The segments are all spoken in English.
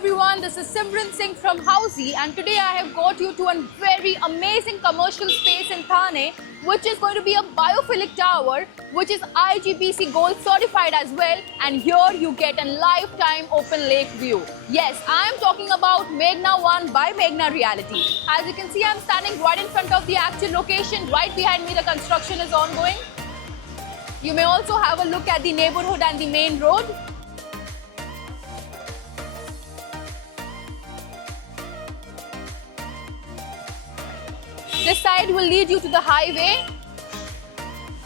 everyone, this is Simran Singh from Housey, and today I have got you to a very amazing commercial space in Thane, which is going to be a biophilic tower, which is IGBC Gold certified as well, and here you get a lifetime open lake view. Yes, I am talking about Meghna One by Meghna Reality. As you can see, I am standing right in front of the actual location. Right behind me, the construction is ongoing. You may also have a look at the neighborhood and the main road. This side will lead you to the highway.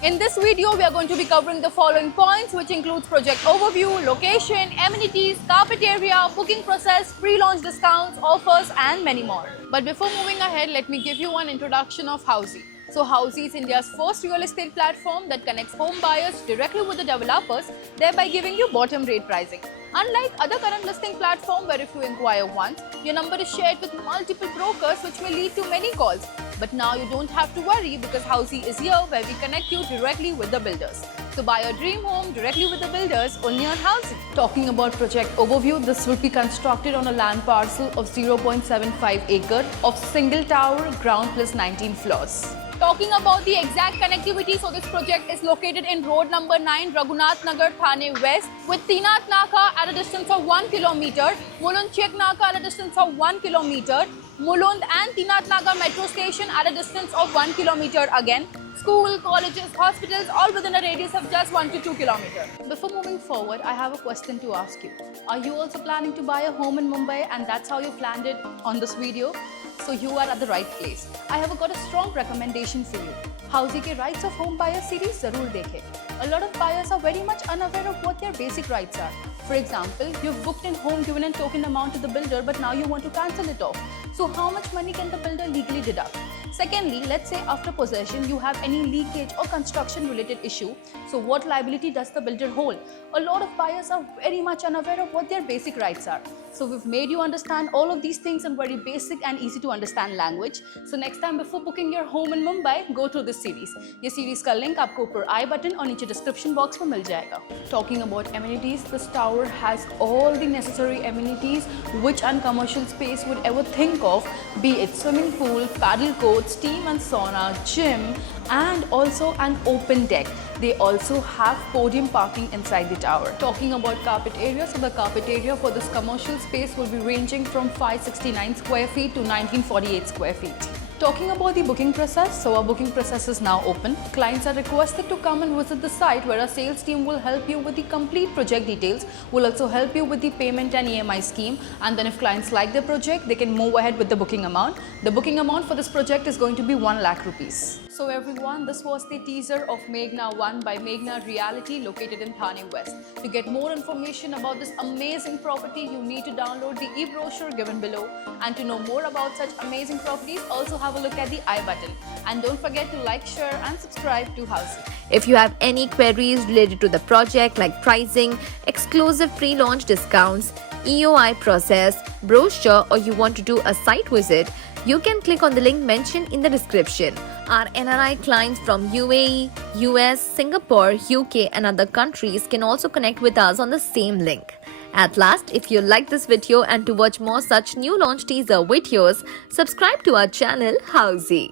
In this video, we are going to be covering the following points, which includes project overview, location, amenities, carpet area, booking process, pre-launch discounts, offers, and many more. But before moving ahead, let me give you an introduction of Housey. So Housey is India's first real estate platform that connects home buyers directly with the developers, thereby giving you bottom rate pricing. Unlike other current listing platforms where if you inquire once, your number is shared with multiple brokers, which may lead to many calls. But now you don't have to worry because Housey is here where we connect you directly with the builders. So buy your dream home directly with the builders only on Housey. Talking about project overview, this will be constructed on a land parcel of 0.75 acre of single tower, ground plus 19 floors. Talking about the exact connectivity, so this project is located in road number 9, Raghunath Nagar, Thane West, with Teenath Naka at a distance of 1 kilometer, Mulund Chek Naka at a distance of 1 kilometer, Mulund and Teenath Nagar metro station at a distance of 1 kilometer again. School, colleges, hospitals, all within a radius of just 1 to 2 kilometers. Before moving forward, I have a question to ask you. Are you also planning to buy a home in Mumbai and that's how you planned it on this video? So you are at the right place. I have got a strong recommendation for you. Housey के Rights of Home Buyer series जरूर देखें. A lot of buyers are very much unaware of what their basic rights are. For example, you've booked in home, given a token amount to the builder, but now you want to cancel it off. So how much money can the builder legally deduct? Secondly, let's say after possession you have any leakage or construction related issue. So what liability does the builder hold? A lot of buyers are very much unaware of what their basic rights are. So we've made you understand all of these things in very basic and easy to understand language. So next time before booking your home in Mumbai, go through this series. ये series का link आपको ऊपर I button और नीचे description box में मिल जाएगा. Talking about amenities, this tower has all the necessary amenities which a commercial space would ever think of, be it swimming pool, paddle court, steam and sauna, gym, and also an open deck. They also have podium parking inside the tower. Talking about carpet area, so the carpet area for this commercial space will be ranging from 569 square feet to 1948 square feet. Talking about the booking process, so our booking process is now open. Clients are requested to come and visit the site where our sales team will help you with the complete project details, will also help you with the payment and EMI scheme, and then if clients like their project, they can move ahead with the booking amount. The booking amount for this project is going to be 1 lakh rupees. So everyone, this was the teaser of Meghna One by Meghna Reality located in Thane West. To get more information about this amazing property, you need to download the e-brochure given below. And to know more about such amazing properties, also have a look at the I button. And don't forget to like, share and subscribe to Housey. If you have any queries related to the project like pricing, exclusive pre-launch discounts, EOI process, brochure, or you want to do a site visit, you can click on the link mentioned in the description. Our NRI clients from UAE, US, Singapore, UK and other countries can also connect with us on the same link. At last, if you like this video and to watch more such new launch teaser videos, subscribe to our channel Housey.